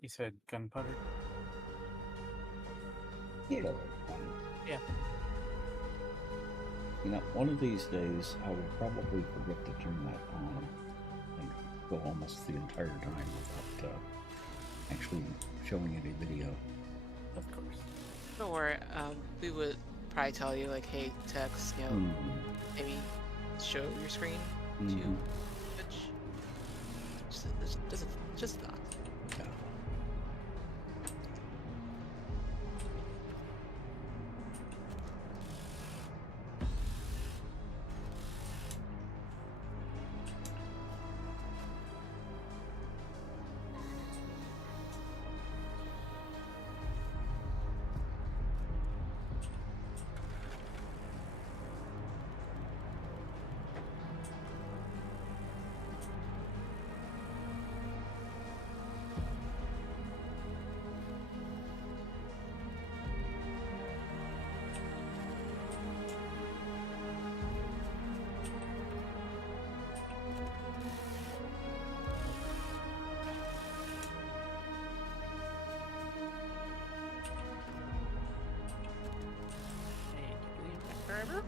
You said gunpowder? Yeah. Yeah. You know, one of these days I will probably forget to turn that on and go almost the entire time without actually showing any video. Of course. Don't worry. We would probably tell you like, hey, text, maybe show your screen to Twitch. Just not. Yeah. Forever?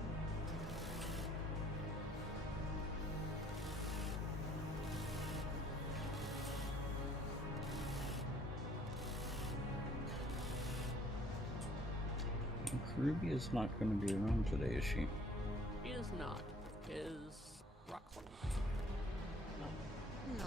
Ruby is not going to be around today, is she? She is not. Is Rockland. No.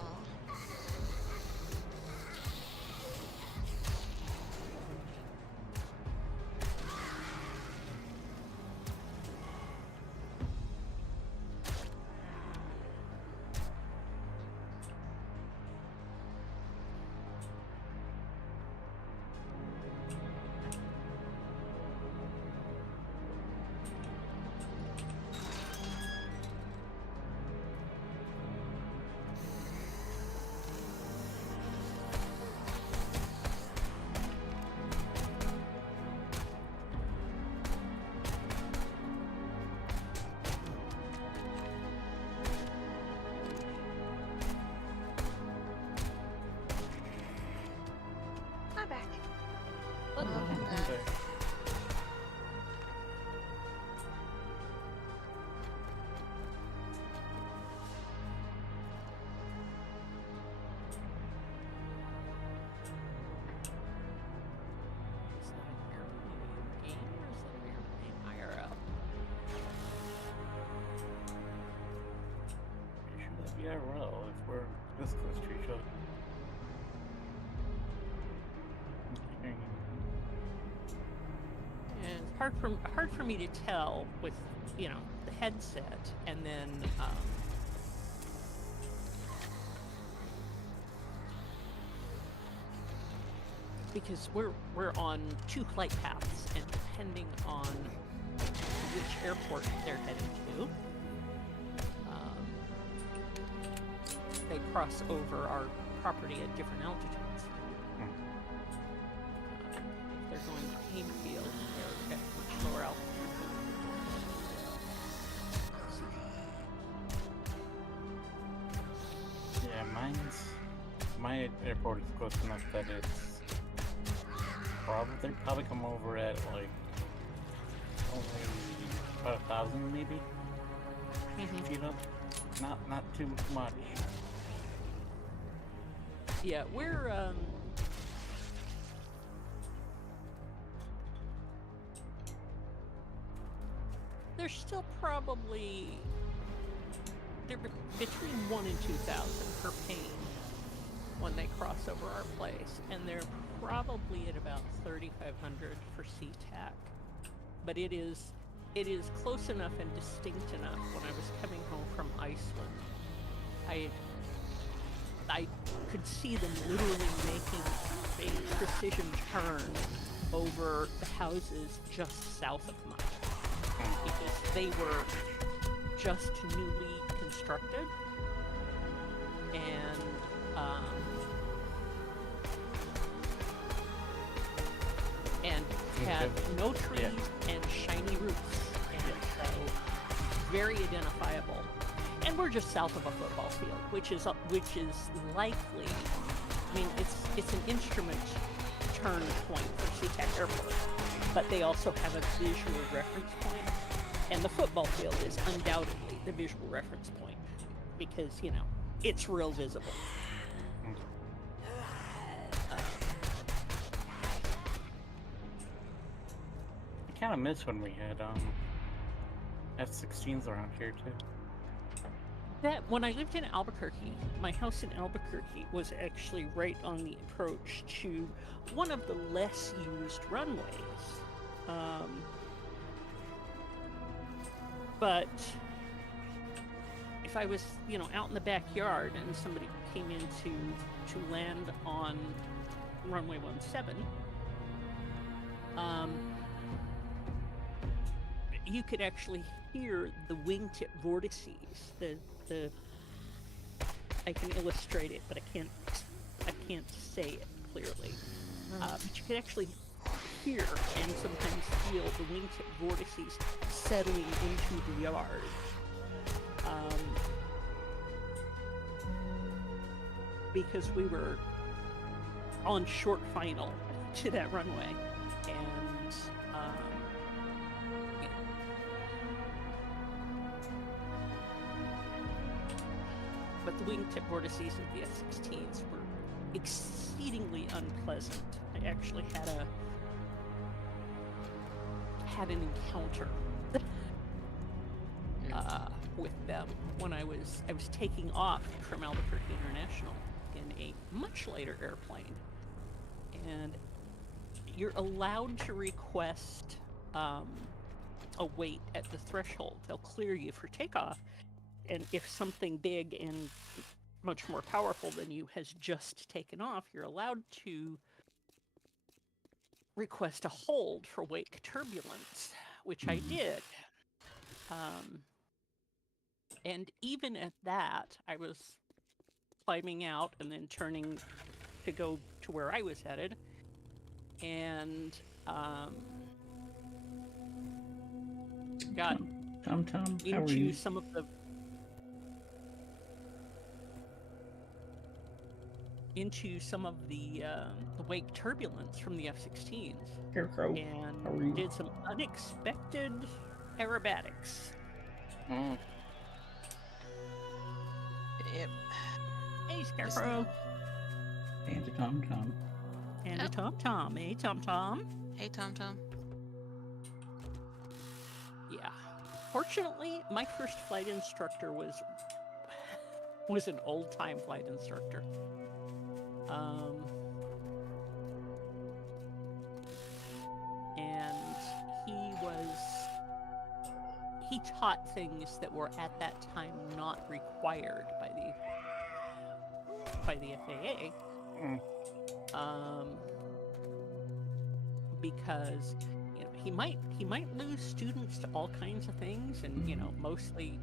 I'm back. Look at that. Okay. Is that an airplane game or is that an airplane IRL? Pretty sure that'd be IRL if we're this close to each other. And it's hard for me to tell with, the headset and then because we're on two flight paths, and depending on which airport they're heading to, they cross over our property at different altitudes. If they're going to Hayfield, they're at much lower altitude. Yeah, my airport is close enough that it's probably come over at like only about 1,000 maybe feet up. Not too much. Yeah, we're they're still probably between 1 and 2,000 per pane when they cross over our place, and they're probably at about 3,500 for SeaTac. But it is close enough and distinct enough. When I was coming home from Iceland, I could see them literally making a precision turn over the houses just south of mine, because they were just newly constructed and had no trees and shiny roofs, and so very identifiable. And we're just south of a football field, which is likely mean, it's an instrument turn point for SeaTac Airport, but they also have a visual reference point, and the football field is undoubtedly the visual reference point because, you know, it's real visible. I kind of miss when we had F-16s around here too. That when I lived in Albuquerque, my house in Albuquerque was actually right on the approach to one of the less used runways. But if I was, you know, out in the backyard and somebody came in to land on runway 17, you could actually hear the wingtip vortices. The I can illustrate it, but I can't say it clearly. But you could actually hear and sometimes feel the wingtip vortices settling into the yard. Because we were on short final to that runway, and but the wingtip vortices of the F-16s were exceedingly unpleasant. I actually had an encounter with them when I was taking off from Albuquerque International in a much later airplane, and you're allowed to request a wait at the threshold. They'll clear you for takeoff, and if something big and much more powerful than you has just taken off, you're allowed to request a hold for wake turbulence, which I did. And even at that, I was climbing out and then turning to go to where I was headed, and got Tom, how are you? into some of the wake turbulence from the F-16s, Scarecrow, how are you? and did some unexpected aerobatics. Yep. Hey, Scarecrow. And a Tom. And a Tom. Hey, Tom. Hey, Tom. Yeah. Fortunately, my first flight instructor was an old-time flight instructor. And he taught things that were at that time not required by the FAA. Because, you know, he might lose students to all kinds of things, and you know, mostly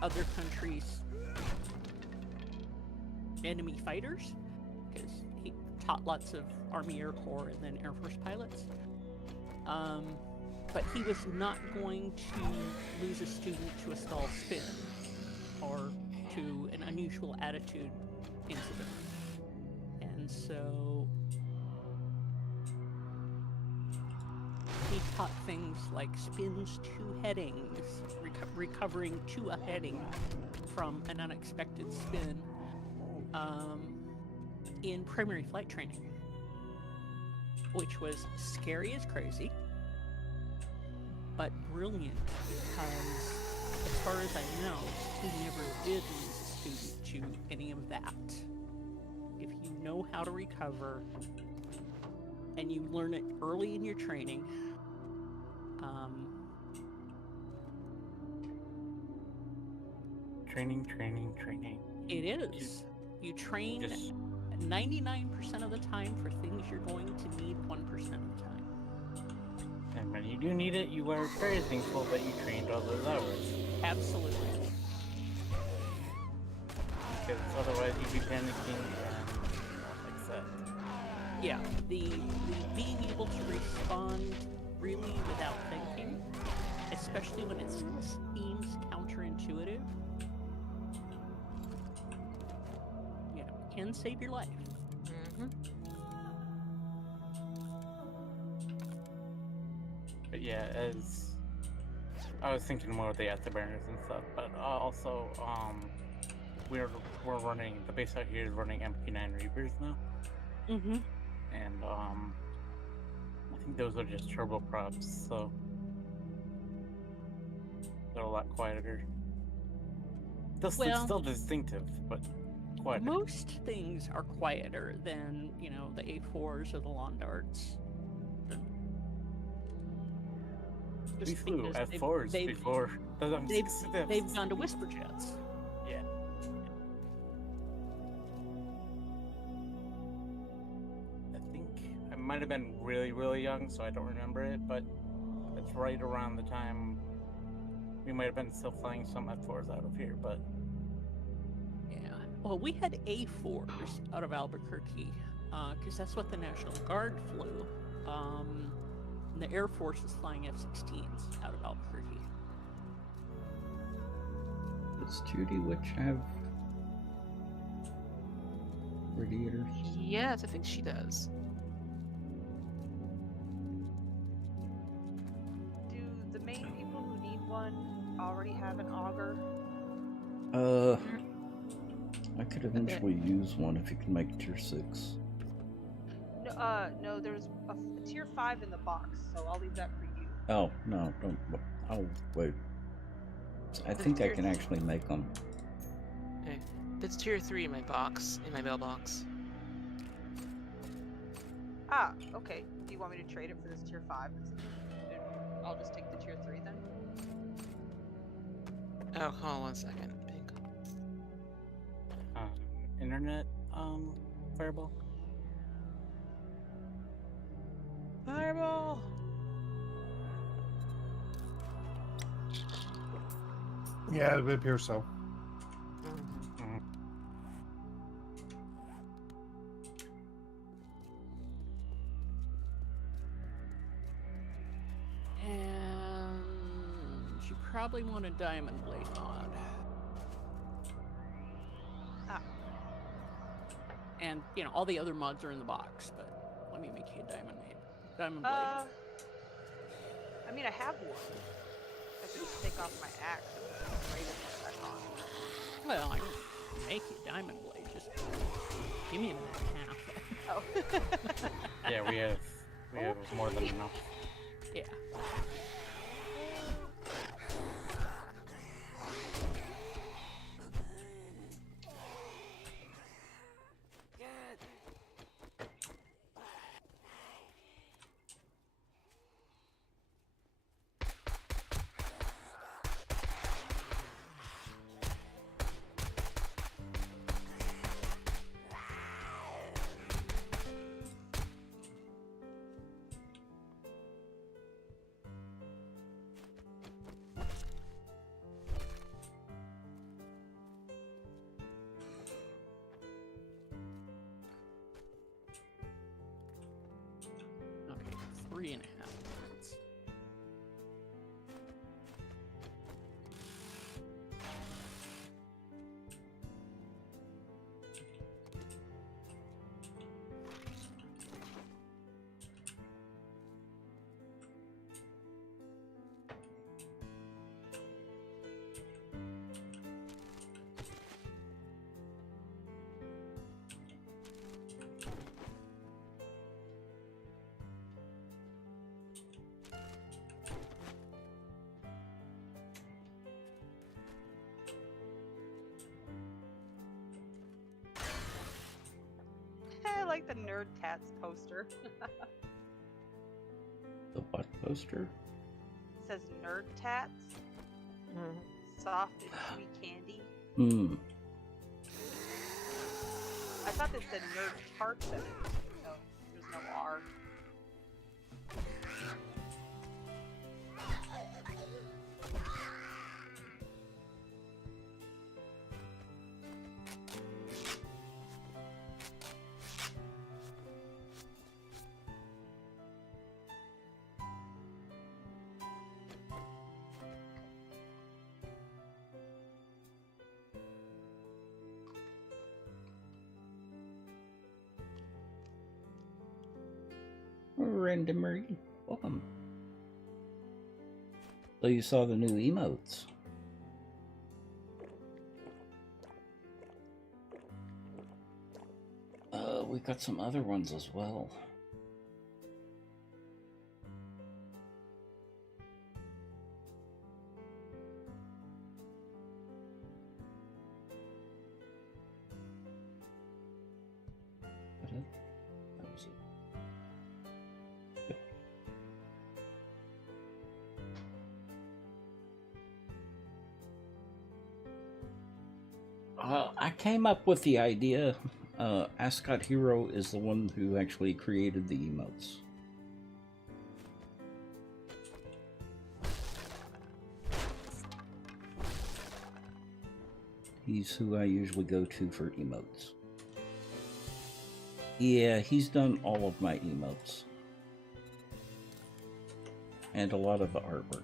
other countries' enemy fighters, because he taught lots of Army Air Corps and then Air Force pilots. But he was not going to lose a student to a stall spin or to an unusual attitude incident. And so he taught things like spins to headings, recovering to a heading from an unexpected spin in primary flight training, which was scary as crazy, but brilliant because, as far as I know, he never did lose a student to any of that. If you know how to recover and you learn it early in your training, Training. it is. You train 99% of the time for things you're going to need 1% of the time. And when you do need it, you are very thankful that you trained all those hours. Absolutely. Because otherwise you'd be panicking and like that. Yeah, the being able to respond really without thinking, especially when it seems counterintuitive, you know, can save your life. But yeah, as I was thinking more of the afterburners and stuff, but also we're running the base out here is running MP9 Reapers now, Mm-hmm. and I think those are just turboprops, so they're a lot quieter. Still distinctive, but quieter. Most things are quieter than, you know, the A4s or the lawn darts. We Just flew because F4s before. they've gone to whisper jets. Yeah. I think I might have been really, really young, so I don't remember it, but it's right around the time we might have been still flying some F4s out of here, but Yeah. Well, we had A4s out of Albuquerque, because that's what the National Guard flew. And the Air Force is flying F-16s out of Albuquerque. Does Judy Witch have radiators? Yes, I think she does. Do the main people who need one already have an auger? I could eventually use one if you can make tier 6. No, there's a tier 5 in the box, so I'll leave that for you. Oh, no, don't. I'll wait. I think I can actually make them. Okay. It's tier 3 in my box, in my mailbox. Ah, okay. Do you want me to trade it for this tier 5? I'll just take the tier 3 then. Oh, hold on 1 second. internet fireball. Fireball! Yeah, it would appear so. Mhm. And you probably want a diamond blade mod. Ah. And, you know, all the other mods are in the box, but let me make you a diamond blade. Diamond blade. I mean, I have one. I could just take off my axe and put the blade back on. Well, I can make you a diamond blade. Just give me a minute and a half. Oh. Yeah, we have more than enough. Yeah. Okay, 3.5 minutes. I like the Nerd Tats poster. The what poster? It says Nerd Tats. Soft and sweet candy. Hmm. I thought that said Nerd Tarts in it. No, there's no R. Brandon Marie. Welcome. So you saw the new emotes. We got some other ones as well. That was it. I came up with the idea. Ascot Hero is the one who actually created the emotes. He's who I usually go to for emotes. Yeah, he's done all of my emotes. And a lot of the artwork.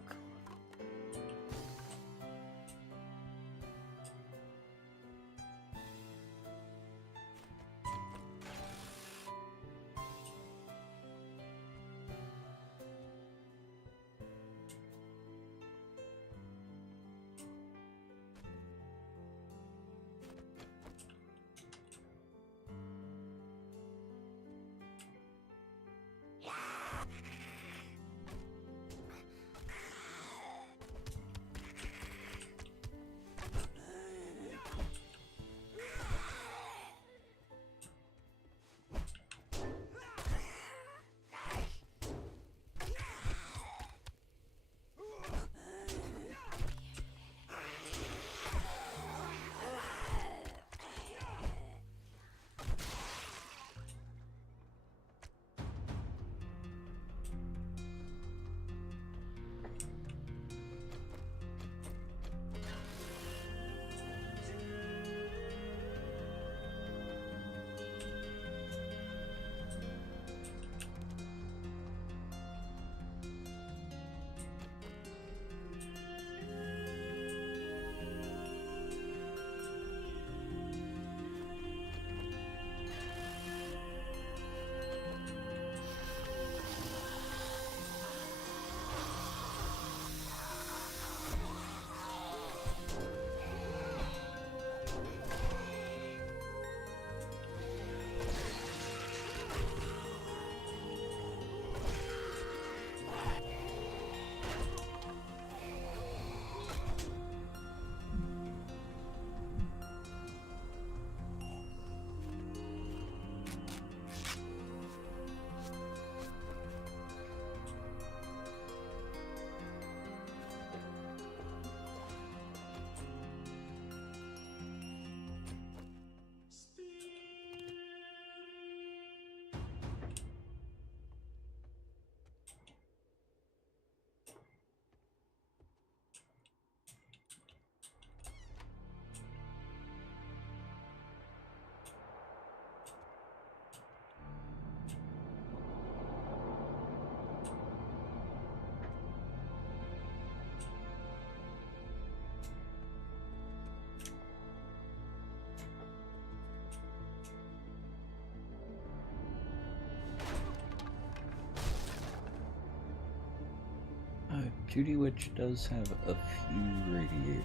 Judy Witch does have a few radiators,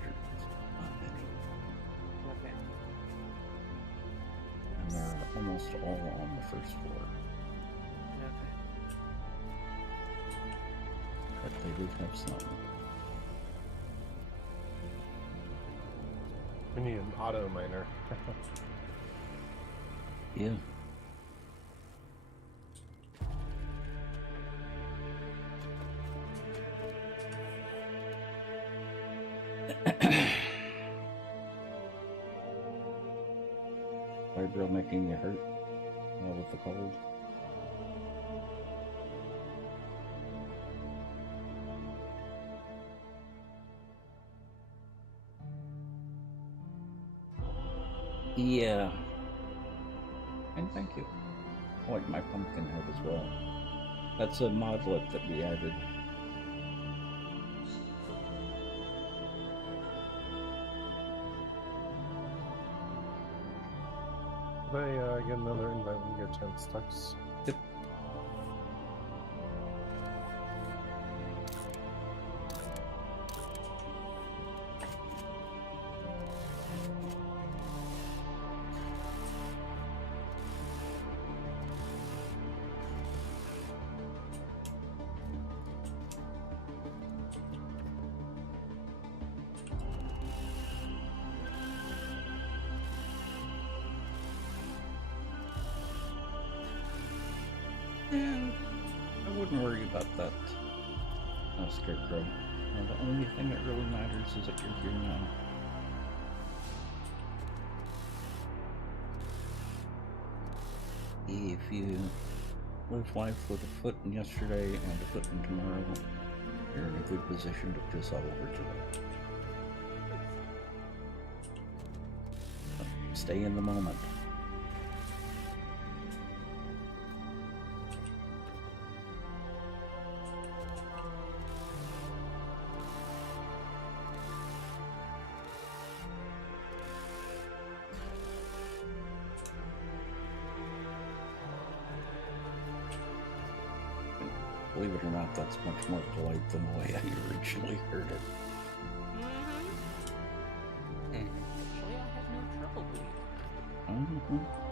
not many. Okay. And they're almost all on the first floor. Okay. But they did have some. We need an auto miner. Yeah. Vibro making you hurt with the cold. Yeah. And thank you. I like my pumpkin head as well. That's a modlet that we added. Did I get another invite when you get a chance, Tux? Yep. wouldn't worry about that, Scarecrow. The only thing that really matters is that you're here now. If you live life with a foot in yesterday and a foot in tomorrow, you're in a good position to piss all over today. Stay in the moment. Believe it or not, that's much more polite than the way I originally heard it. Actually, I have no trouble believing that.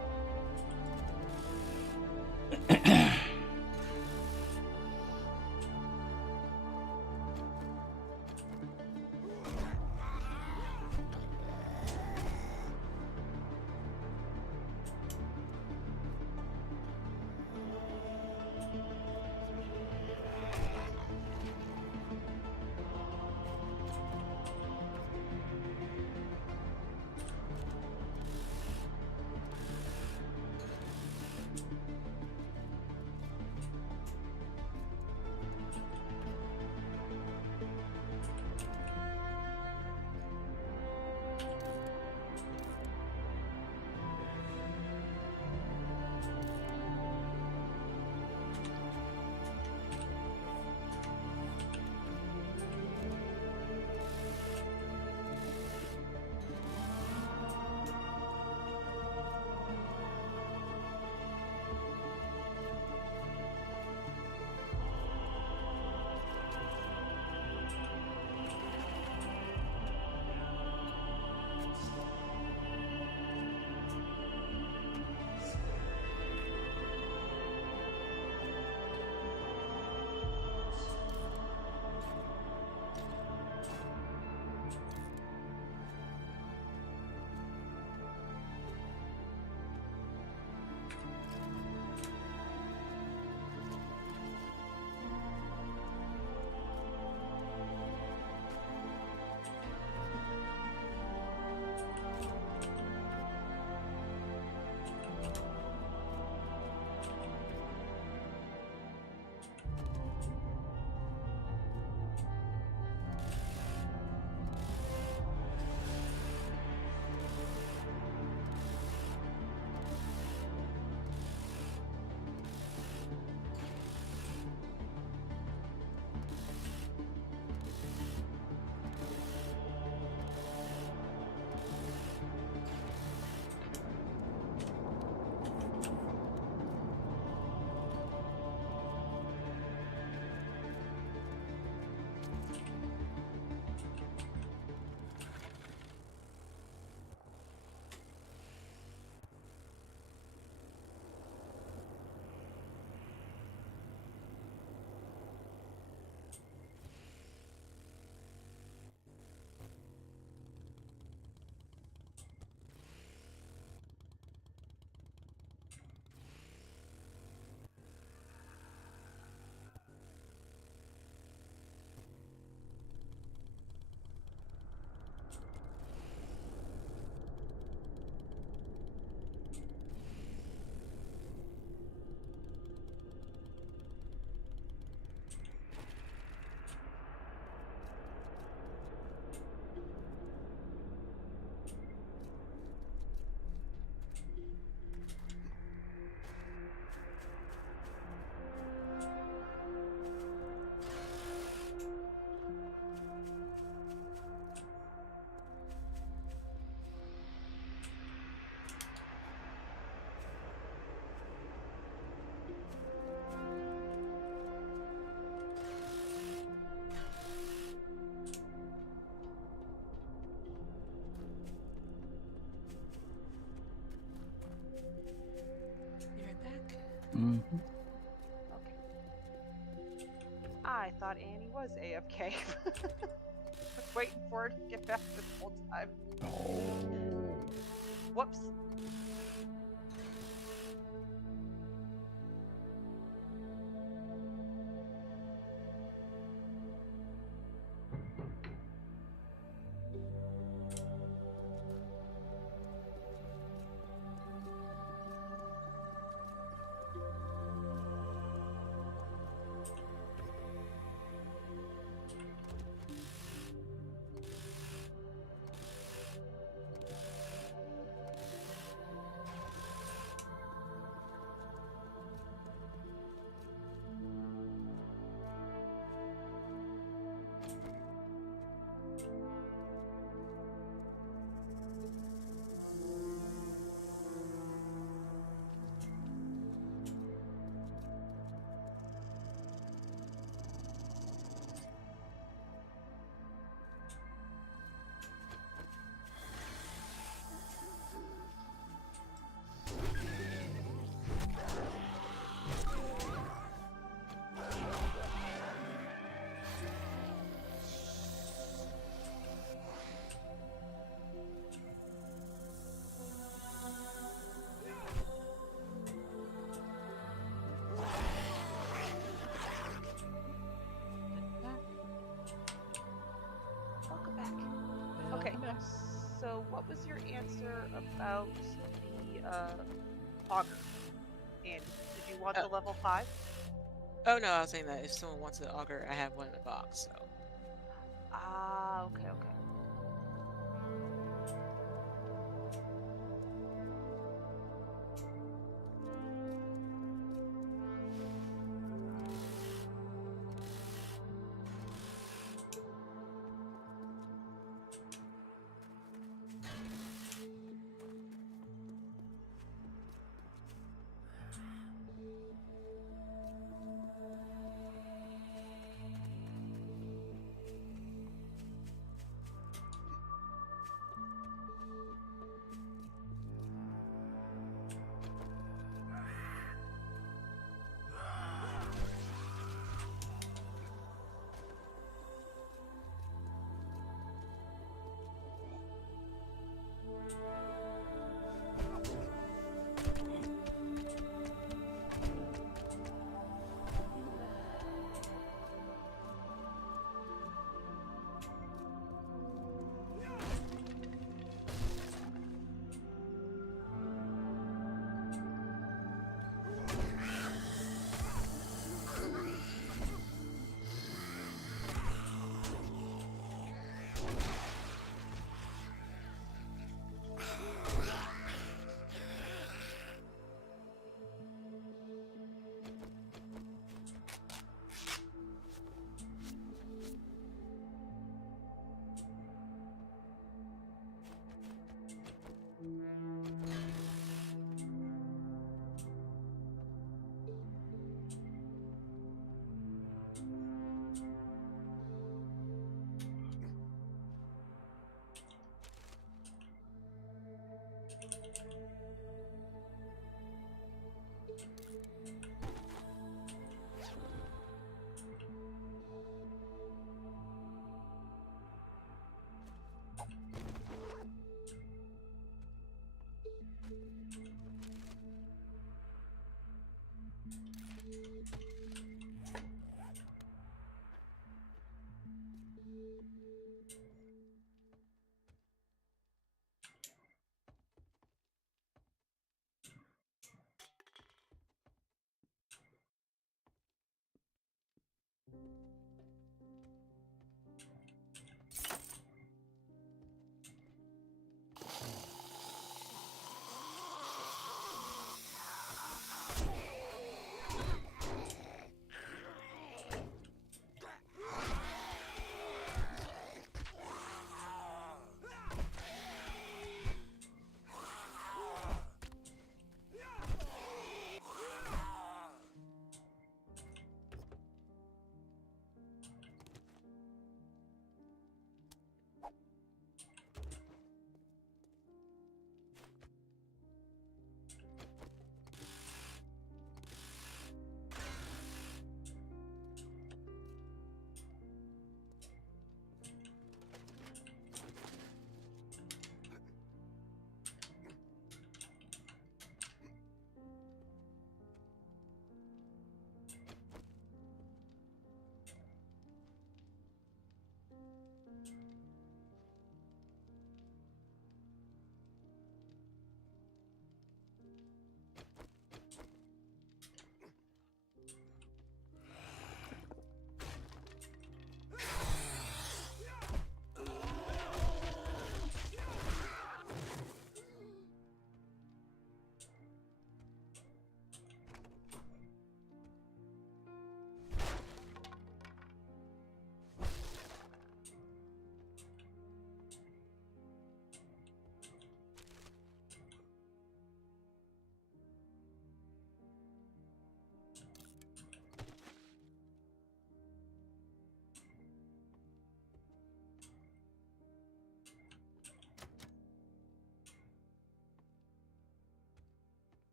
Mm-hmm. Okay. I thought Annie was AFK. Was waiting for her to get back this whole time. Oh. Whoops. what was your answer about the auger? And did you want the level 5? Oh no, I was saying that if someone wants an auger, I have one in the box. So Ah, okay, okay.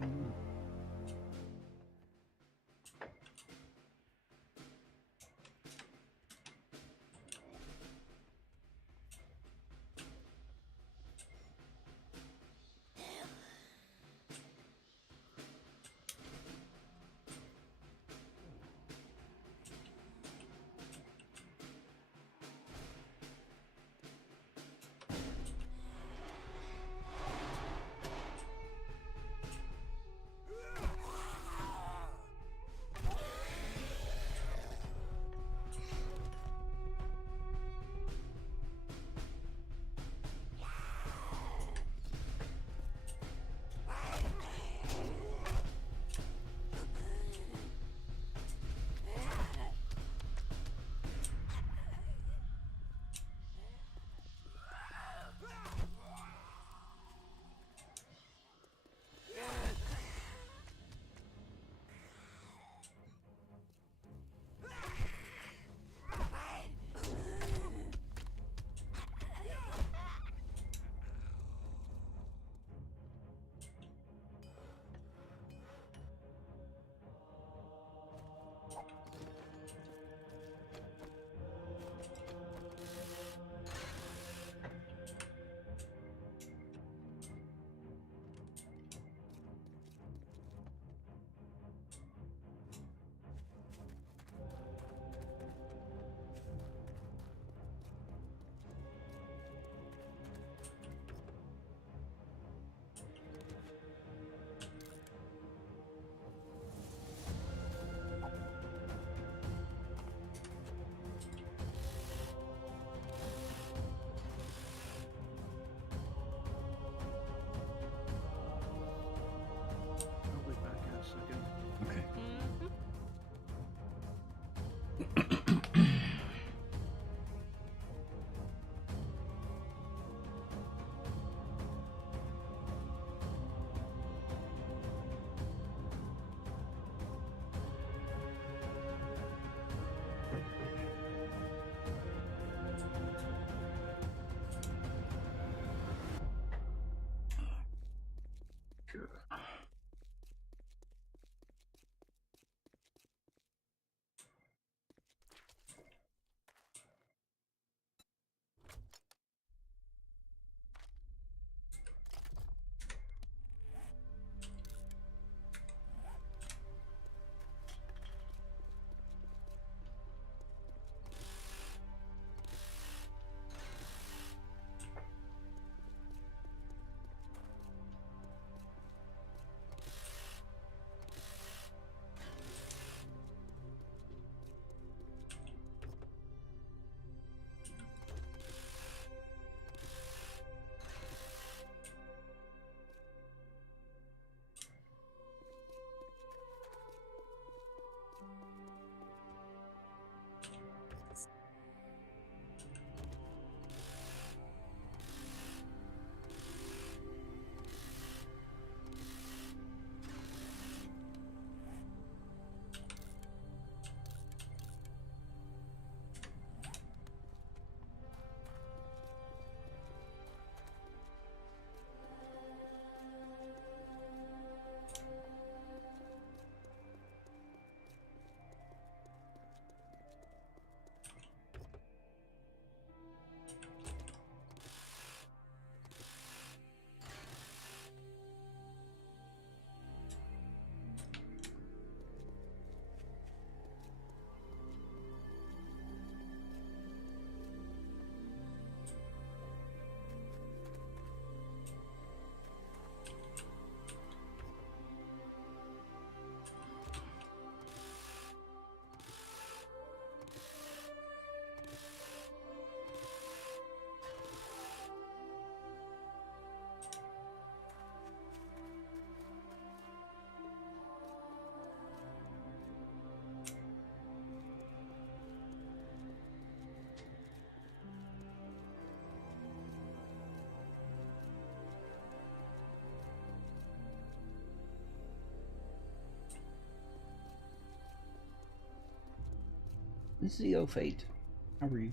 I'll be back in a second. Okay. Sure. This is the Fate. How are you?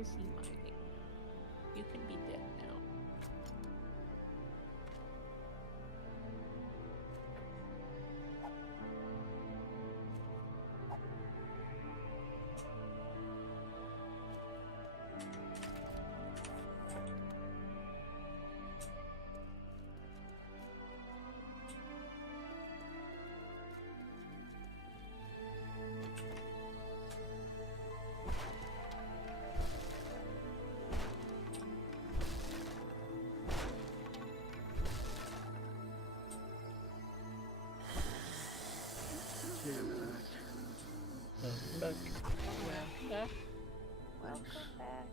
is he mining? You can be dead now. Back. Yeah. Welcome back.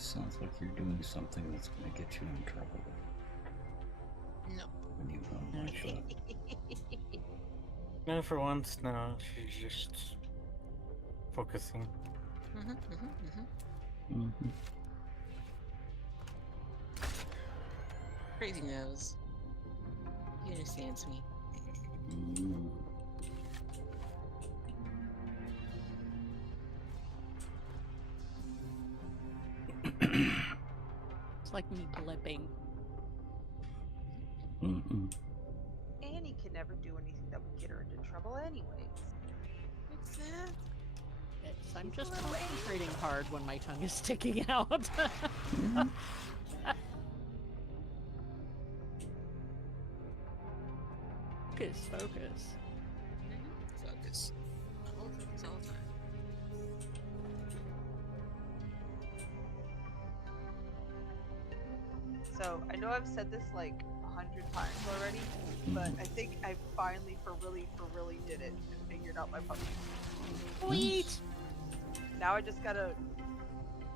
always sounds like you're doing something that's going to get you in trouble No. when you run like that. No, for once, no. She's just focusing. Mm-hmm. Crazy nose. He understands me. Mm. It's like me blipping. Mm-mm. Annie can never do anything that would get her into trouble anyways. Exactly. I'm just concentrating hard when my tongue is sticking out. Focus. Focus. All focus all the time. So I know I've said this like 100 times already, but I think I finally, for really did it and figured out my puppy. Sweet. Now I just gotta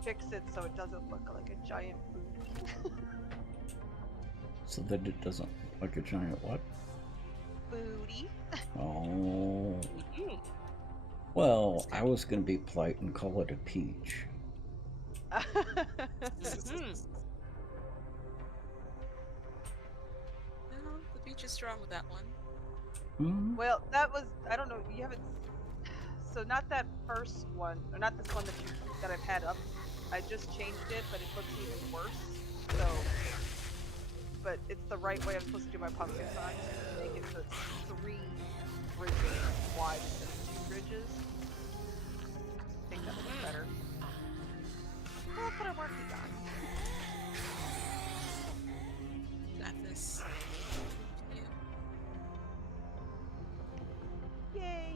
fix it so it doesn't look like a giant booty. So that it doesn't look like a giant what? Booty. Oh. Well, I was going to be polite and call it a peach. Well, the beach is strong with that one. Hmm? Well, that was, I don't know, you haven't, so not that first one, or not this one that I've had up. I just changed it, but it looks even worse. So, but it's the right way I'm supposed to do my pumpkin, so I'm just going to make it so it's 3 bridges wide instead of 2 bridges. I think that looks better. Well, that's what I'm working on. Got this. Yeah. Yay!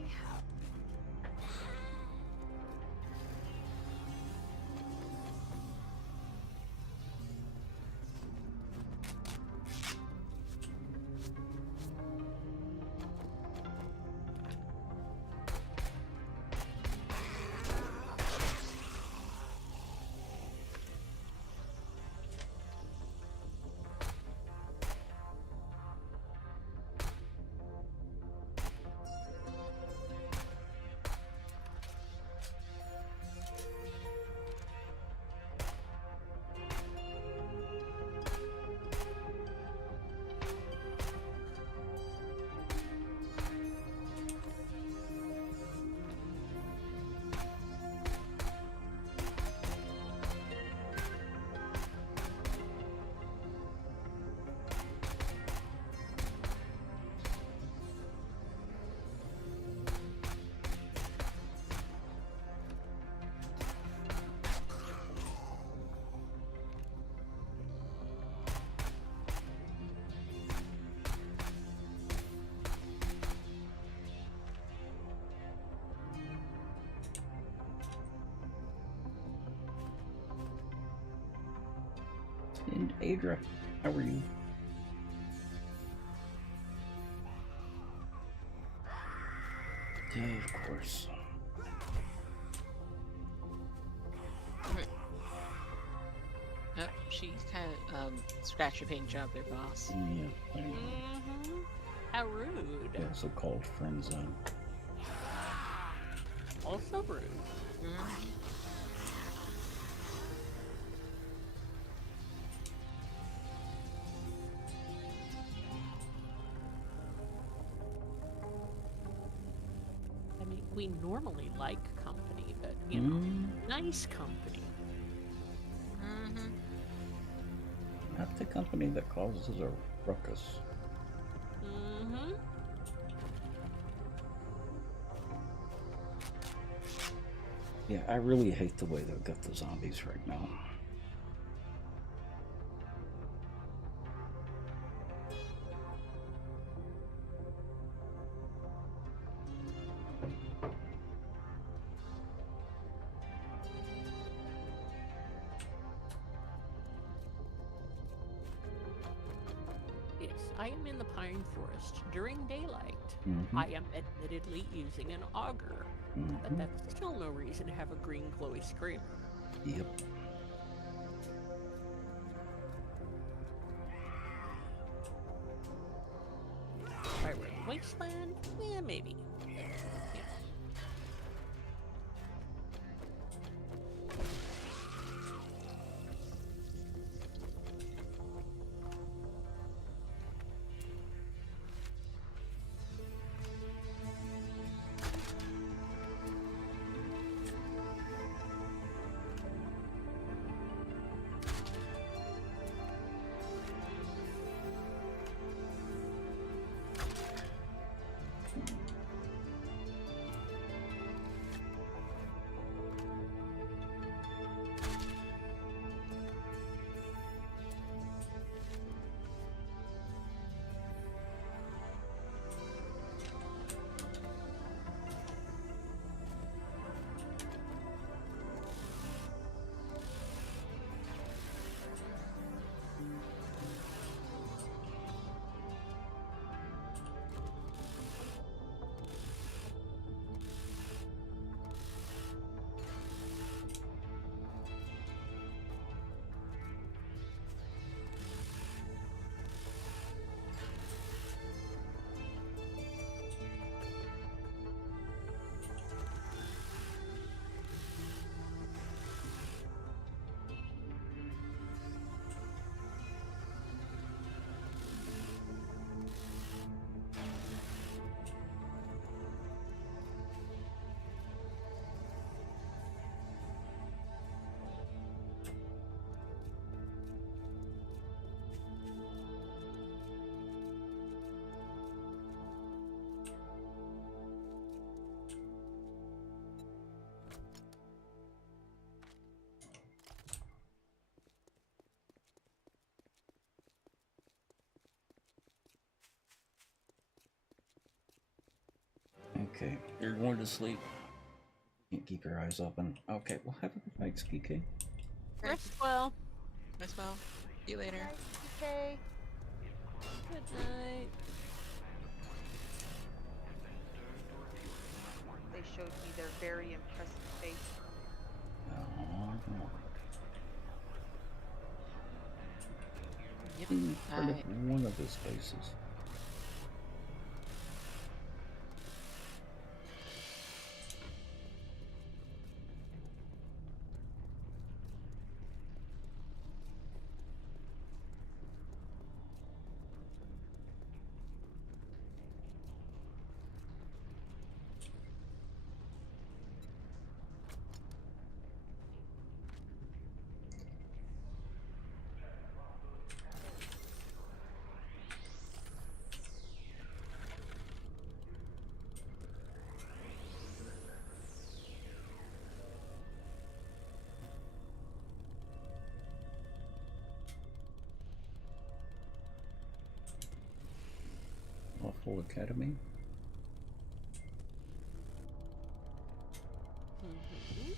And Adra, how are you? Of course. Oh, she kind of scratched your paint job there, boss. Yeah, I know. How rude. Also called friend zone. Also rude. I mean, we normally like company, but, you know, nice company. Not the company that causes a ruckus. Yeah, I really hate the way they've got the zombies right now. Yes, I am in the pine forest during daylight. I am admittedly using an auger, but that's still no reason to have a green glowy screamer. Yep. Wasteland? Yeah, maybe. Yeah. Okay, you're going to sleep. Can't keep your eyes open. Okay, well, have a good night, Skiki. Rest well. As well. See you later. Okay. Good night. They showed me their very impressive face. Part of one of his faces. Lawful Academy. Mhm.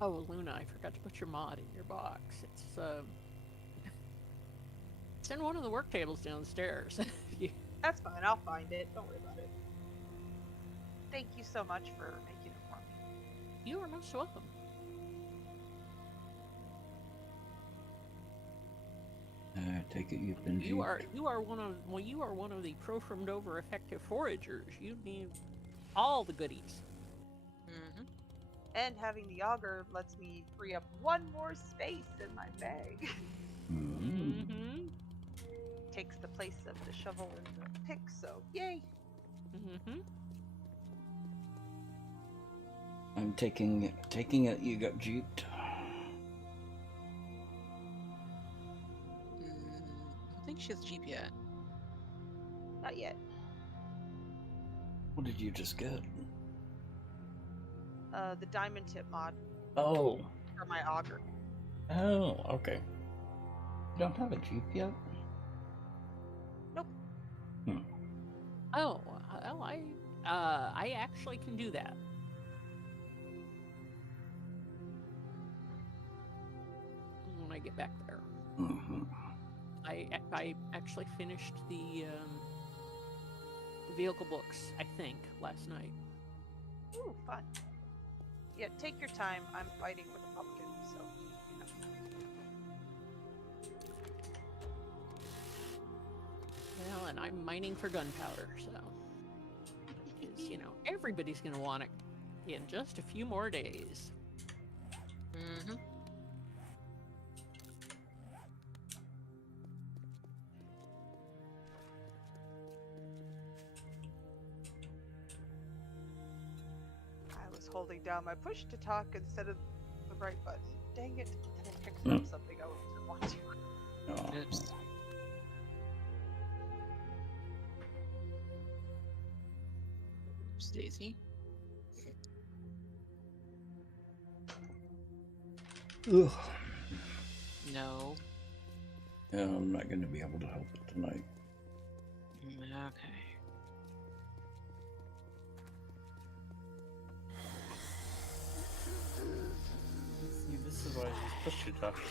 Oh, Luna, I forgot to put your mod in your box. It's in one of the work tables downstairs. That's fine. I'll find it. Don't worry about it. Thank you so much for making it for me. You are most welcome. I take it you've been You are one of the pro-from Dover effective foragers. You need all the goodies. Mm-hmm. And having the auger lets me free up one more space in my bag. Mm-hmm. Takes the place of the shovel and the pick, so yay! Mm-hmm. I'm taking it you got jeeped. I don't think she has Jeep yet. Not yet. What did you just get? The diamond tip mod Oh. for my auger. Oh, okay. You don't have a jeep yet? Nope. Oh, well, I actually can do that. When I get back there, Mm-hmm. I actually finished the vehicle books, I think, last night. Ooh, fun. Yeah, take your time. I'm fighting with a pumpkin, so you know. Well, and I'm mining for gunpowder, so because everybody's gonna want it in just a few more days. Mm-hmm. I was holding down my push to talk instead of the right button. Dang it. And it picked up something I didn't want to. Oh. Oops. Oops, Daisy. Ugh. No. I'm not going to be able to help it tonight. Okay. See, this is why I just push you, Josh.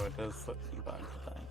Oh, it does slip from time to time.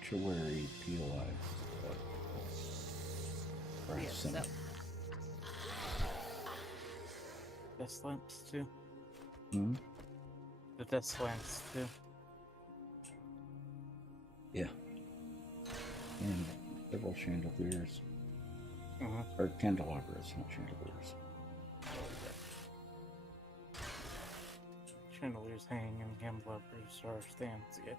Archwary POI. Brass Yes, center. that Death lamps too. Hmm? The death lamps too. Yeah. And several chandeliers. Mm-hmm. Or candelabras, not chandeliers. Chandeliers hang and candelabras are stands. Yeah.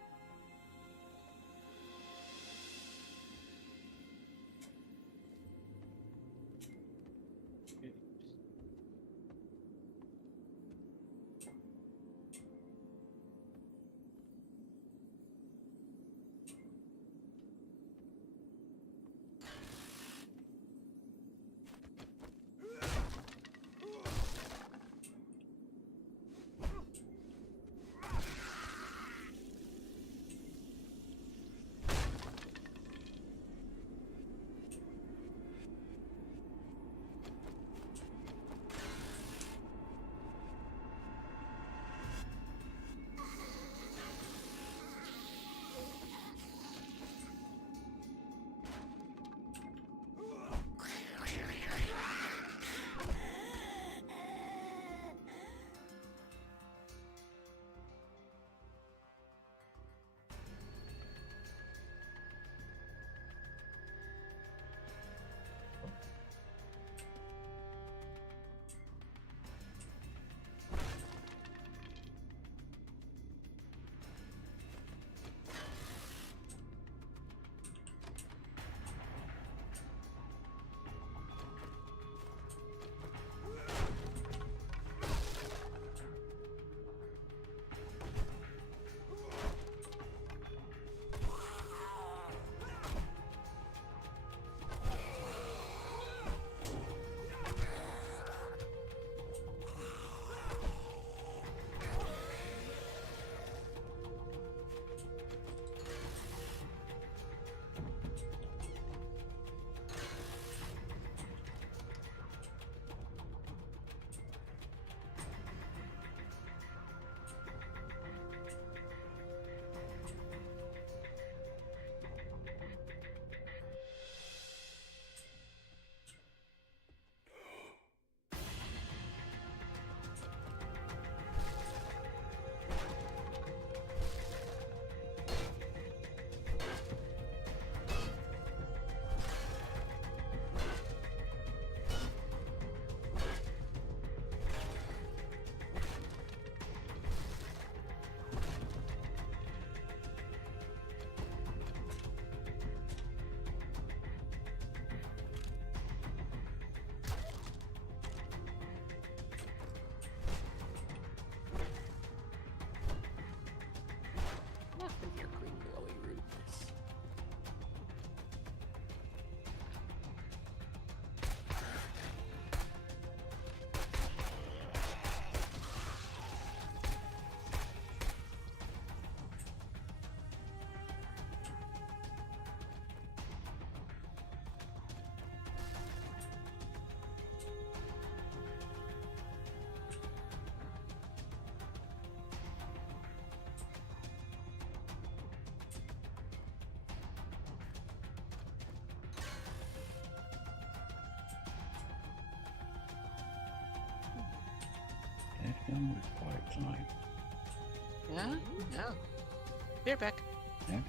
enough with your green glowy rudeness. Dadgum, we're quiet tonight. Yeah? No. Be right back. Okay.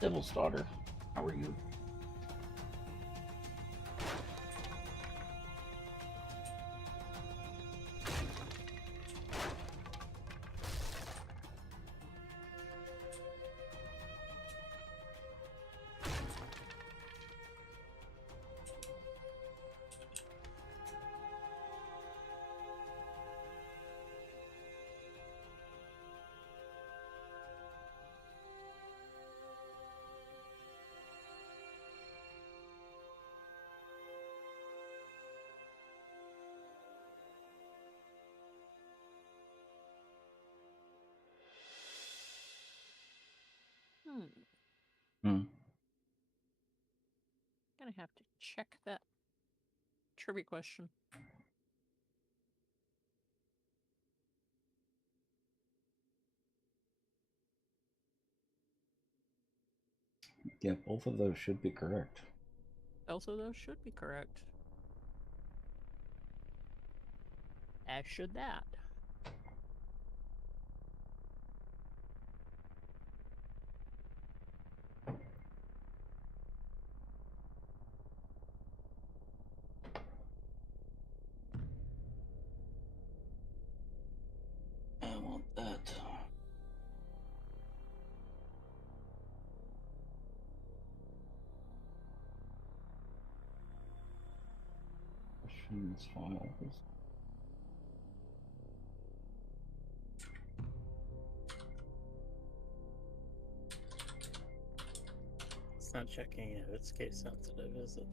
Devil's daughter, how are you? Hmm. Hmm. have to check that trivia question. Yeah, both of those should be correct. Also, those should be correct. As should that. I want that. Questions, files. It's not checking if it's case sensitive, is it?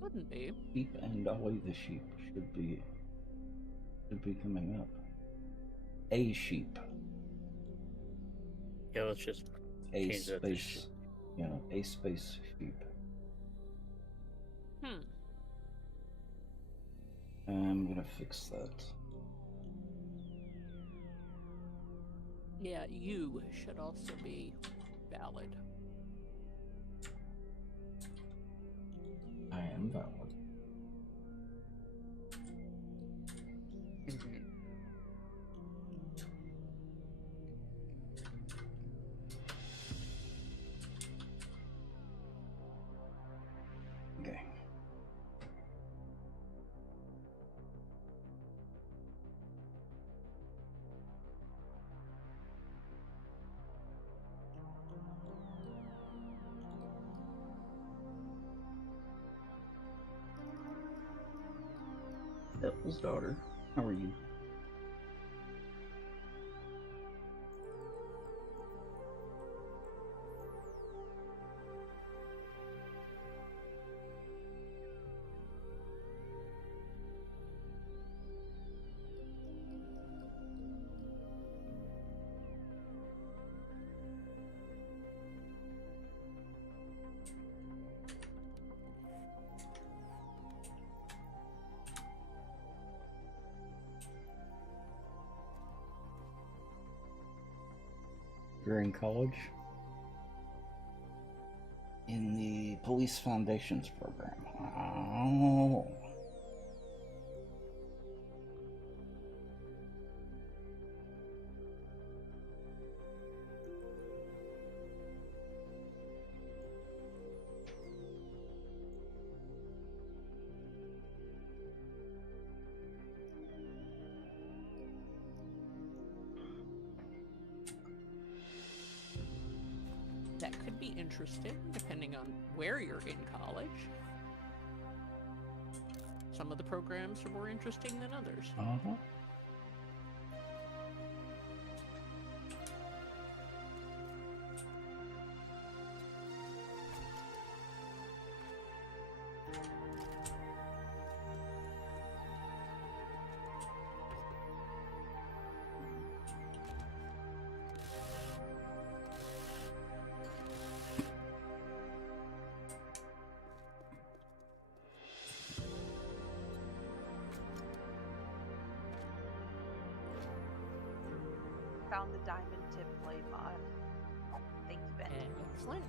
Wouldn't be. Sheep and Dolly the sheep should be coming up. A sheep. Yeah, let's just A change that to sheep. space. Yeah, a space sheep. I'm gonna fix that. Yeah, you should also be valid. I am valid. Okay. Devil's daughter, how are you? You're in college? In the Police Foundations program. Oh. That could be interesting, depending on where you're in college. Some of the programs are more interesting than others. Uh-huh. Found the diamond tip blade mod. Thank you, Ben. Excellent.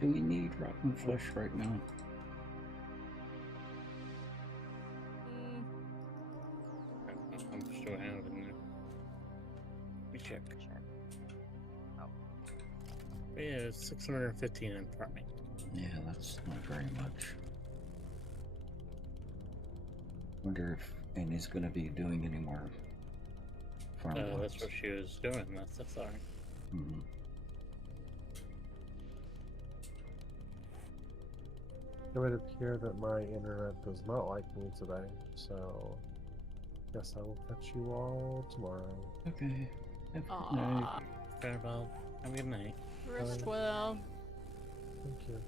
Do we need rotten flesh right now? I'm sure I have in there. Let me check. Oh. Yeah, it's 615 in farming. Yeah, that's not very much. Wonder if Annie's gonna be doing any more farm That's jobs. what she was doing. That's all right. Mhm. It would appear that my internet does not like me today, so guess I will catch you all tomorrow. Okay. Have a good Aw. night. Farewell. Have a good night. Rest well. Thank you.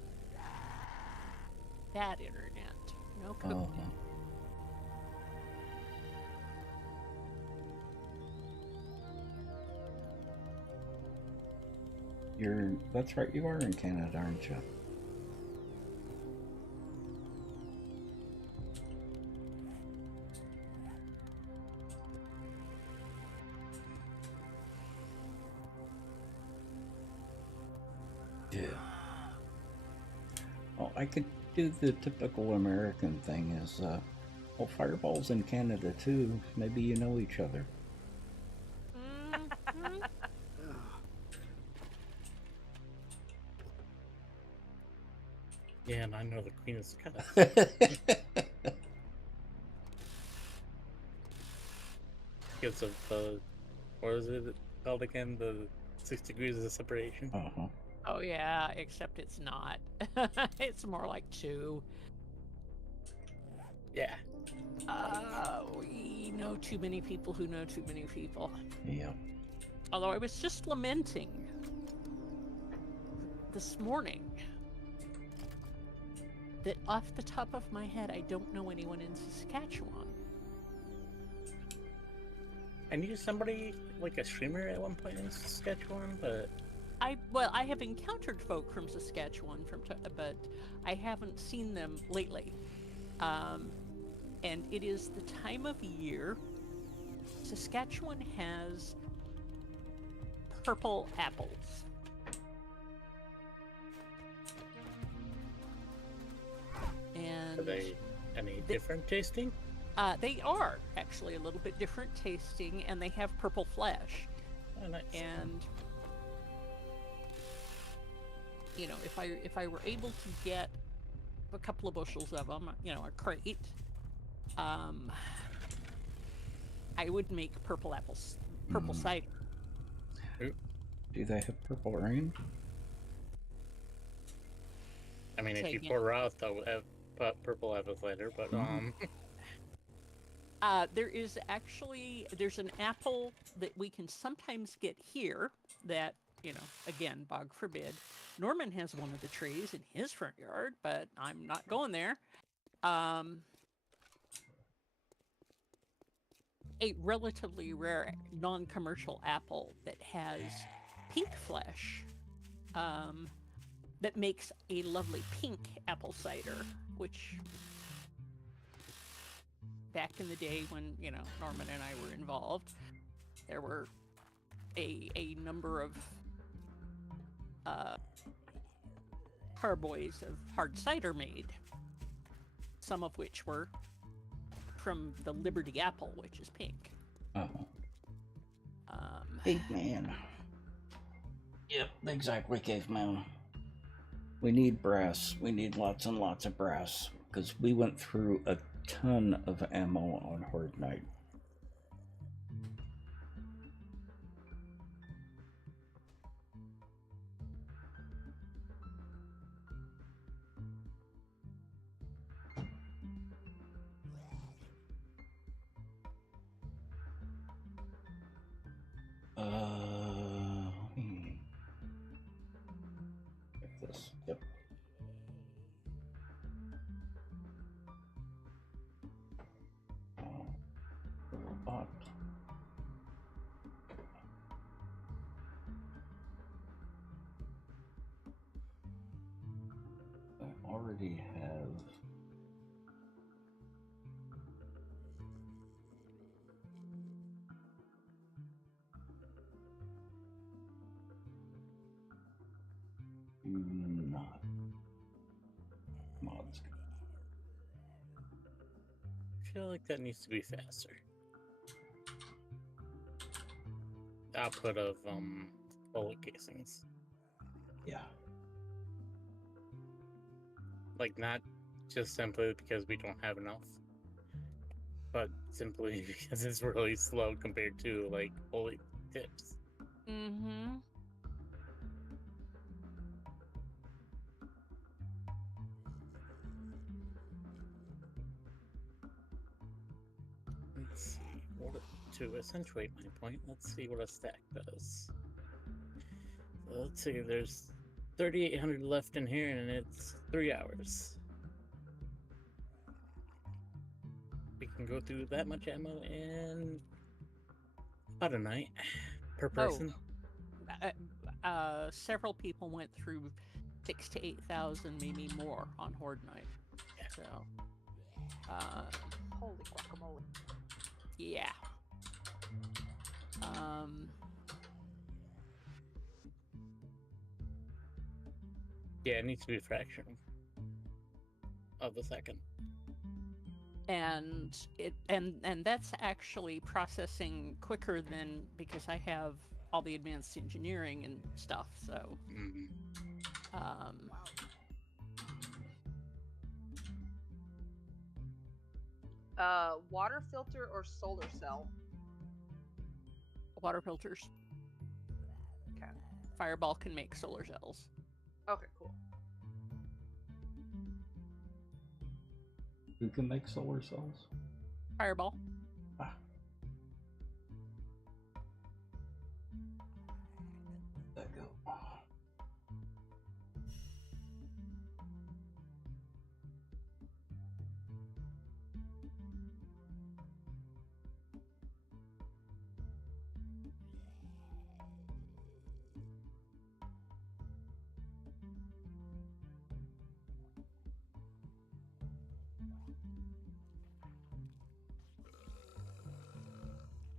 Bad internet. No cooking. Uh-huh. That's right, you are in Canada, aren't you? Yeah. Well, I could do the typical American thing is, well, Fireball's in Canada too. Maybe you know each other. Mhm. Yeah, and I know the Queen of Scots. Because of the, what is it called again? The 6 degrees of separation. Uh-huh. Oh yeah, except it's not. It's more like 2. Yeah. We know too many people who know too many people. Yeah. Although I was just lamenting this morning that off the top of my head, I don't know anyone in Saskatchewan. I knew somebody, like a streamer at one point in Saskatchewan, but I have encountered folk from Saskatchewan but I haven't seen them lately. And it is the time of year. Saskatchewan has purple apples. And are they any different tasting? they are actually a little bit different tasting, and they have purple flesh. Oh, nice. And you know, if I were able to get a couple of bushels of them, you know, a crate, I would make purple cider. Do they have purple rain? I mean, Say if you again. pour Roth, I would have purple apple cider, but There's an apple that we can sometimes get here that, you know, again, bog forbid. Norman has one of the trees in his front yard, but I'm not going there. A relatively rare non-commercial apple that has pink flesh, that makes a lovely pink apple cider, which back in the day when, you know, Norman and I were involved, there were a number of carboys of hard cider made, some of which were from the Liberty apple, which is pink. Uh-huh. Caveman. Yep, exactly, caveman. We need brass. We need lots and lots of brass, because we went through a ton of ammo on Horde Night. Like this. Yep. Robot. I already have. Not mods. I feel like that needs to be faster. Output of bullet casings. Yeah. Like, not just simply because we don't have enough, but simply because it's really slow compared to, like, bullet tips. Mm-hmm. Let's see. To accentuate my point, let's see what a stack does. So let's see, there's 3,800 left in here, and it's 3 hours. We can go through that much ammo in about a night per person. several people went through 6,000 to 8,000, maybe more on Horde Night. So, Holy guacamole. yeah. Yeah, it needs to be a fraction of a second. And that's actually processing quicker than, because I have all the advanced engineering and stuff. So, Water filter or solar cell? water filters. Okay. Fireball can make solar cells. Okay, cool. Who can make solar cells? Fireball. Ah. There you go.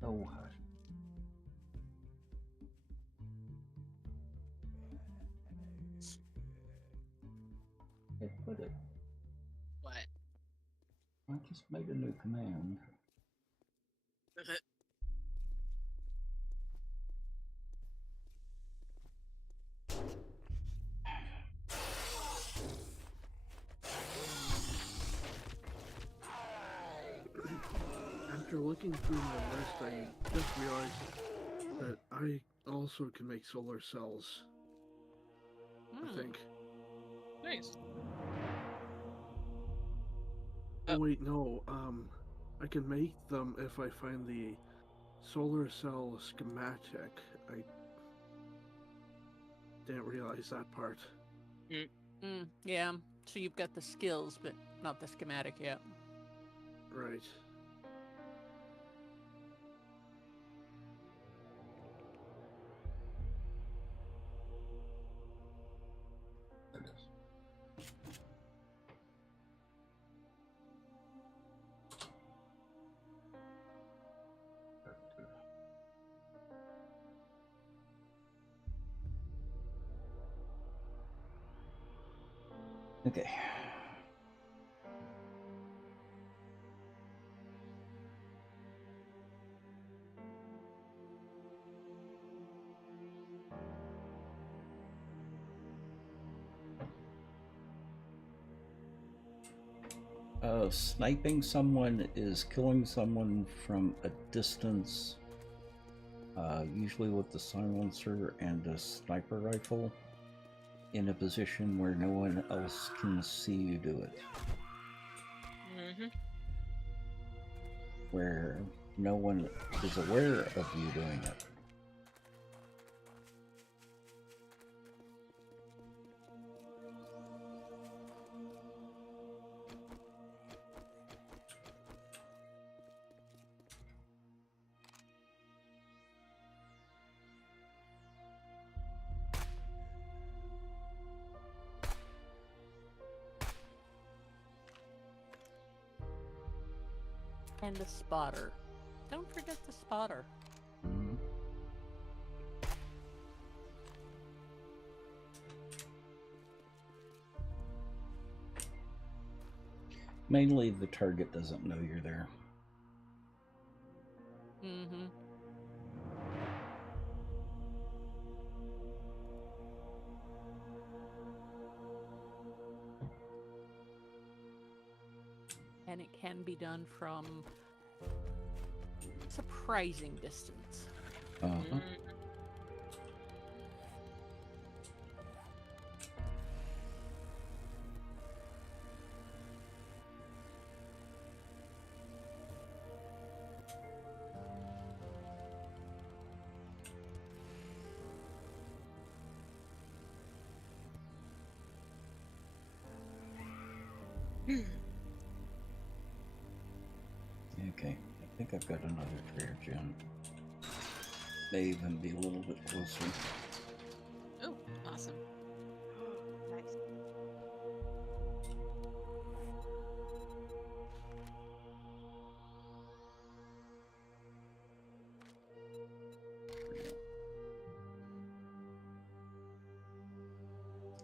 Oh, hush. Hey, put it. What? I just made a new command. After looking through my list, I just realized that I also can make solar cells. I think. Nice. Oh wait, no. I can make them if I find the solar cell schematic. I didn't realize that part. Yeah. So you've got the skills, but not the schematic yet. Right. There it is. Okay. Sniping someone is killing someone from a distance, usually with the silencer and a sniper rifle, in a position where no one else can see you do it. Where no one is aware of you doing it. And the spotter. Don't forget the spotter. Mhm. Mainly the target doesn't know you're there. Mm-hmm. And it can be done from surprising distance. Uh-huh. Okay, I think I've got another prayer gen. May even be a little bit closer.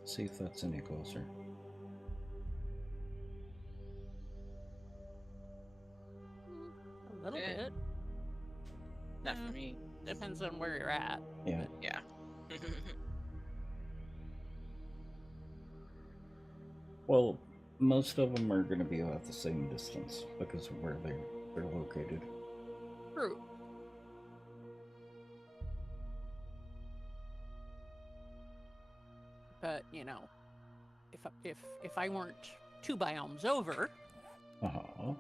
See if that's any closer. A little Eh. bit. Not for me. Depends on where you're at. Yeah. Yeah. Well, most of them are going to be about the same distance because of where they're located. True. But you know, if I weren't 2 biomes over, Uh-huh.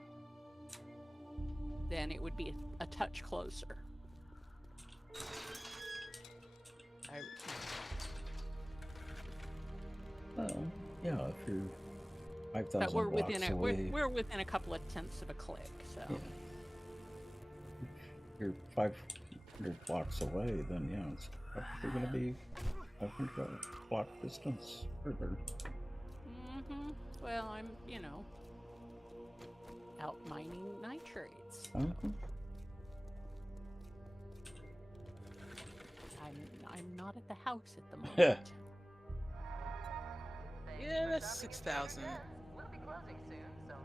then it would be a touch closer. Well, yeah, if you're 5,000 But we're blocks within away, we're within a couple of tenths of a click, so yeah. If you're 500 blocks away, then yeah, it's probably going to be 500 block distance further. Well, I'm, out mining nitrates. Uh-huh. I'm not at the house at the moment. Yeah, that's 6,000.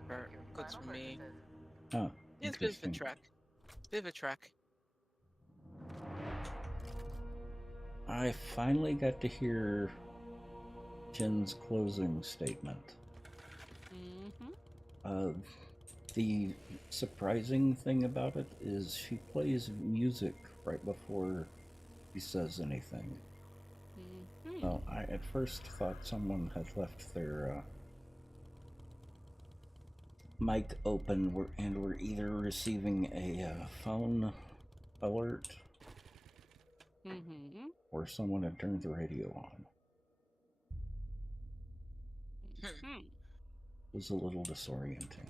For goods for me. Huh. Yeah, it's a bit of a Interesting. trek. Bit of a trek. I finally got to hear Jen's closing statement. The surprising thing about it is she plays music right before she says anything. Well, I at first thought someone had left their mic open and were either receiving a phone alert or someone had turned the radio on. It was a little disorienting.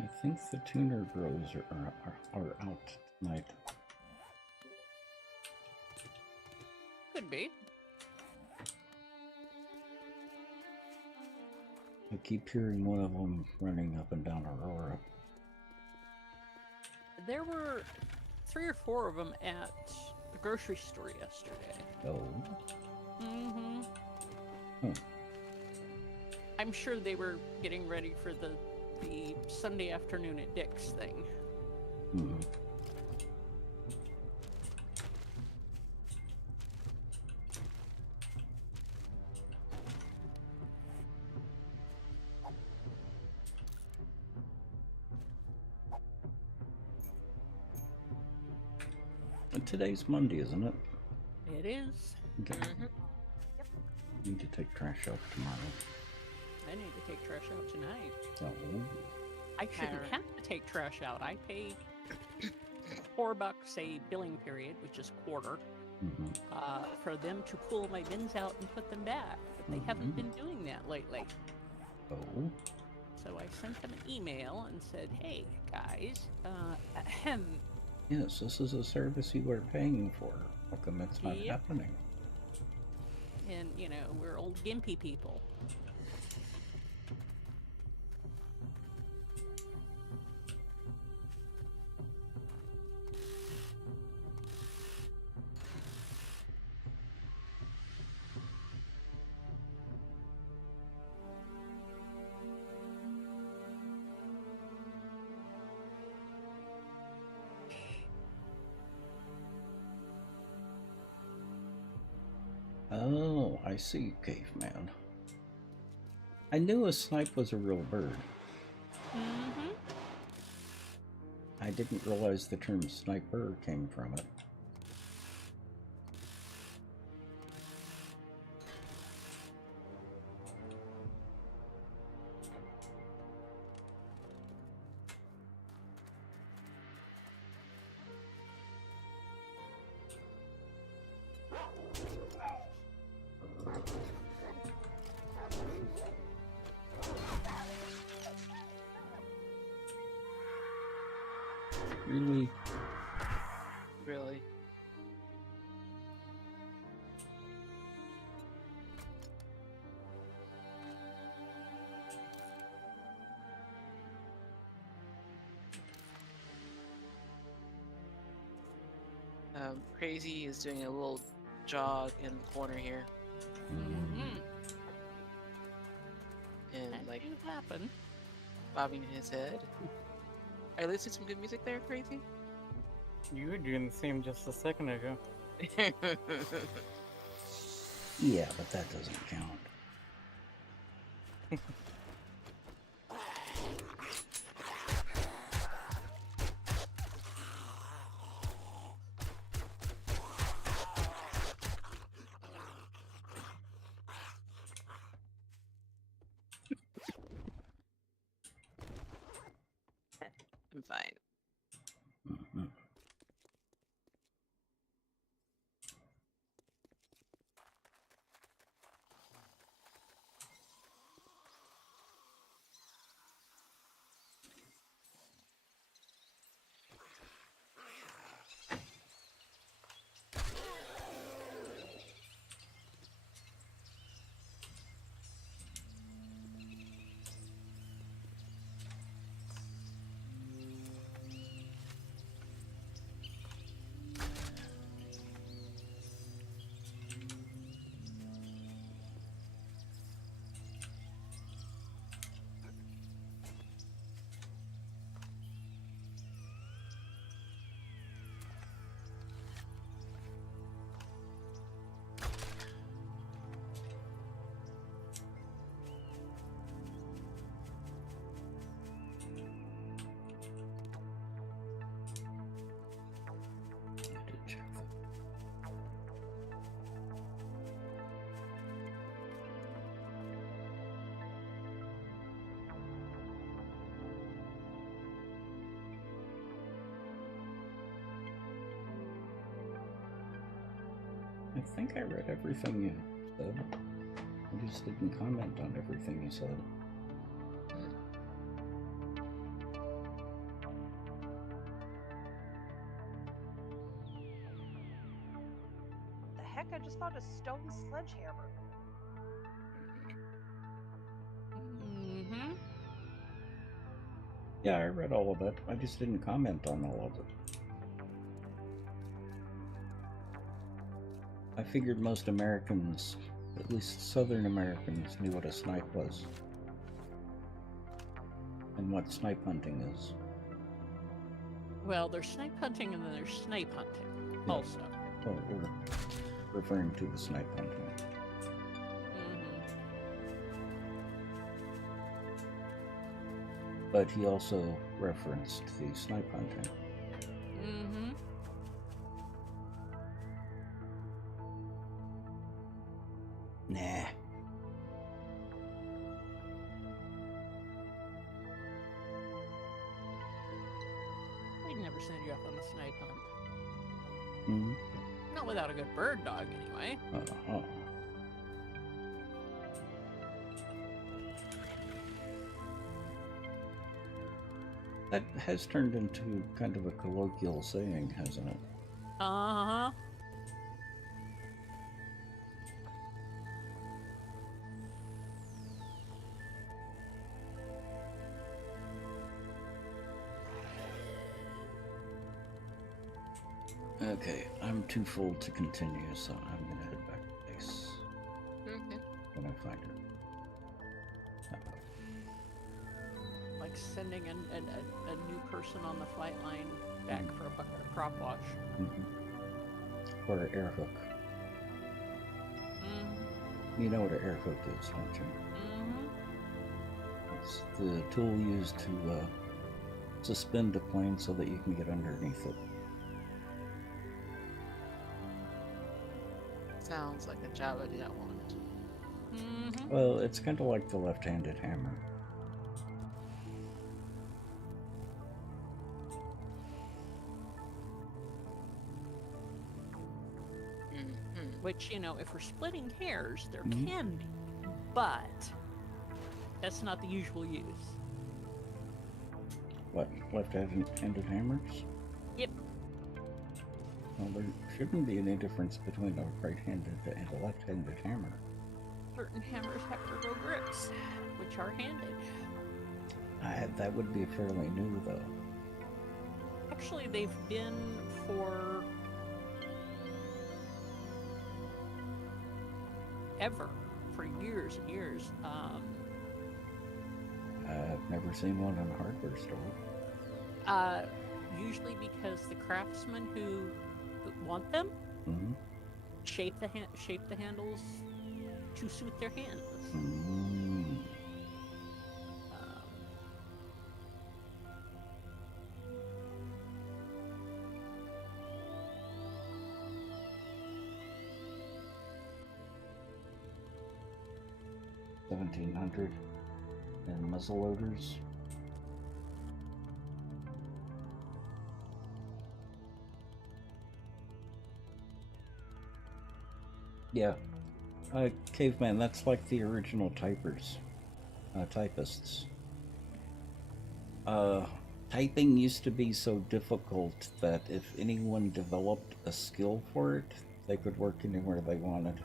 I think the tuner bros are out tonight. Could be. I keep hearing one of them running up and down Aurora. There were 3 or 4 of them at the grocery store yesterday. Oh. I'm sure they were getting ready for the Sunday afternoon at Dick's thing. And today's Monday, isn't it? It is. Okay. Need to take trash out tomorrow. I need to take trash out tonight. Oh. I shouldn't have to take trash out. I pay $4 a billing period, which is quarter, for them to pull my bins out and put them back. But they haven't been doing that lately. Oh. So I sent them an email and said, "Hey guys, Yes, this is a service you are paying for. How come it's not happening?" And we're old gimpy people. Oh, I see, caveman. I knew a snipe was a real bird. Mm-hmm. I didn't realize the term sniper came from it. Really? Really. Crazy is doing a little jog in the corner here, Mm-hmm. and That like do happen. bobbing his head. Are you listening to some good music there, Crazy? You were doing the same just a second ago. Yeah, but that doesn't count. I'm fine. Mhm. I did check that. I think I read everything you said. I just didn't comment on everything you said. The heck? I just found a stone sledgehammer. Mm-hmm. Yeah, I read all of it. I just didn't comment on all of it. I figured most Americans, at least Southern Americans, knew what a snipe was. And what snipe hunting is. Well, there's snipe hunting and then there's snipe hunting Yeah. also. Well, we're referring to the snipe hunting. Mm-hmm. But he also referenced the snipe hunting. Mm-hmm. Nah. They'd never send you off on a snipe hunt. Hmm. Not without a good bird dog, anyway. Uh-huh. That has turned into kind of a colloquial saying, hasn't it? Uh-huh. Okay, I'm too full to continue, so I'm gonna head back to base Okay. when I find her. Like sending a new person on the flight line back for a bucket of crop wash. Mhm. Or air hook. You know what an air hook is, don't you? Mm-hmm. It's the tool used to suspend a plane so that you can get underneath it. Sounds like a job I do not want. Mm-hmm. Well, it's kind of like the left-handed hammer. Mm-hmm. Which, you know, if we're splitting hairs, there Mhm. can be, but that's not the usual use. What, left-handed hammers? Yep. Well, there shouldn't be any difference between a right-handed and a left-handed hammer. Certain hammers have ergo grips, which are handed. That would be fairly new, though. Actually, they've been for years and years. I've never seen one in a hardware store. Usually because the craftsmen who want them Mm-hmm. shape the handles to suit their hands. Mm. $1,700 and muzzle loaders. Yeah, caveman. That's like the original typists. Typing used to be so difficult that if anyone developed a skill for it, they could work anywhere they wanted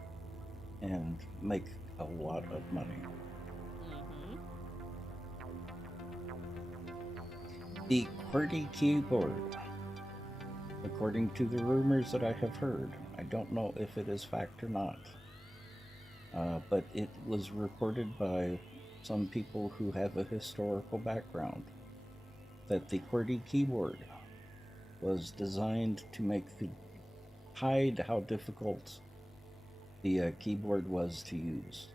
and make a lot of money. Mm-hmm. The QWERTY keyboard, according to the rumors that I have heard, I don't know if it is fact or not, but it was reported by some people who have a historical background that the QWERTY keyboard was designed to hide how difficult the keyboard was to use.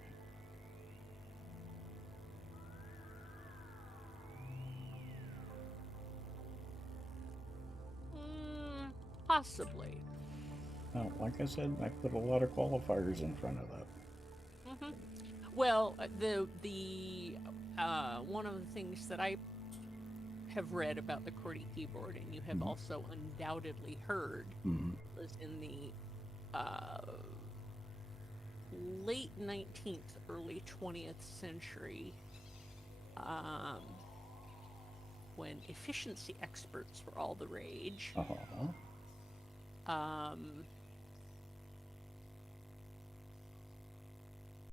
Possibly. Well, like I said, I put a lot of qualifiers in front of that. Mm-hmm. Well, the one of the things that I have read about the QWERTY keyboard, and you have Mhm. also undoubtedly heard, Mm-hmm. was in the late 19th, early 20th century, when efficiency experts were all the rage. Uh-huh.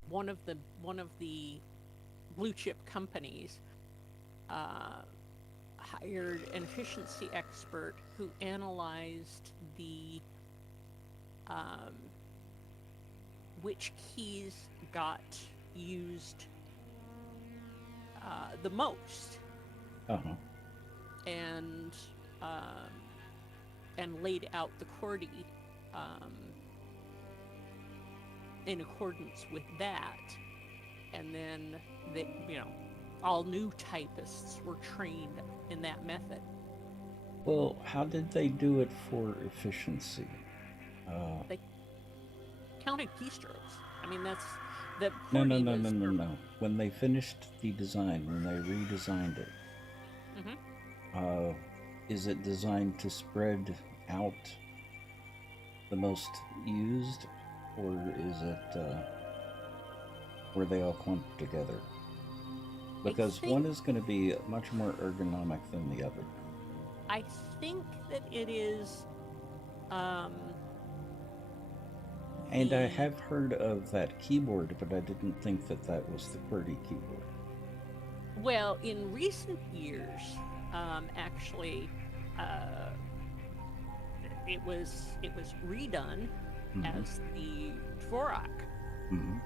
One of the blue chip companies hired an efficiency expert who analyzed the which keys got used the most, Uh-huh. and laid out the QWERTY in accordance with that. And then all new typists were trained in that method. Well, how did they do it for efficiency? They counted keystrokes. I mean, that's the No. QWERTY was When they finished the design, when they redesigned it, Mhm. Is it designed to spread out the most used, or is it were they all clumped together? Because one is going to be much more ergonomic than the other. I think that it is. And I have heard of that keyboard, but I didn't think that that was the QWERTY keyboard. Well, in recent years, actually, it was redone Mhm. as the Dvorak. Mhm.